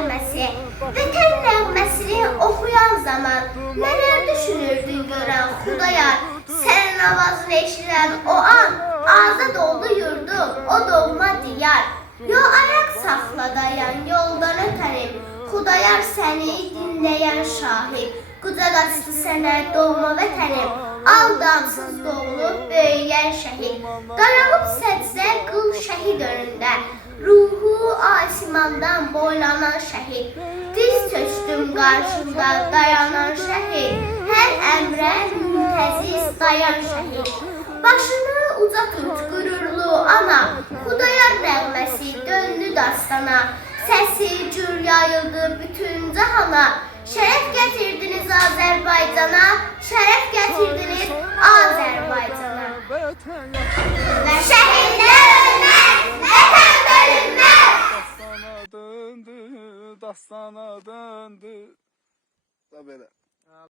nəğməsi. Vətən nəğməsini oxuyan zaman nələr düşünürdün görən Xudayar? Sənin avazını eşidən o an azad oldu yurdum, o doğma diyar. Yol ayaq saxla dayan, yoldan ötərim, Xudayar səni dinləyən şahid. Qucaq açdı sənə doğma vətənim, aldamsız doğulub böyüyən şəhid. Dayanıb səcdə qıl şəhid önündə, ruhu asimandan boylanan şəhid. Diz çöktüm qarşında dayanan şəhid, hər əmrə müntəziz dayan şəhid. Başını uca tut qürurlu ana, Xudayar nəğməsi döndü dastana. Səsi cür yayıldı bütün cahana, şərəf gətirdiniz Azərbaycana, şərəf gətirdiniz Azərbaycana. Şəhidlər ölməz, vətən bölünməz. Dastana döndü, dastana döndü. Da belə.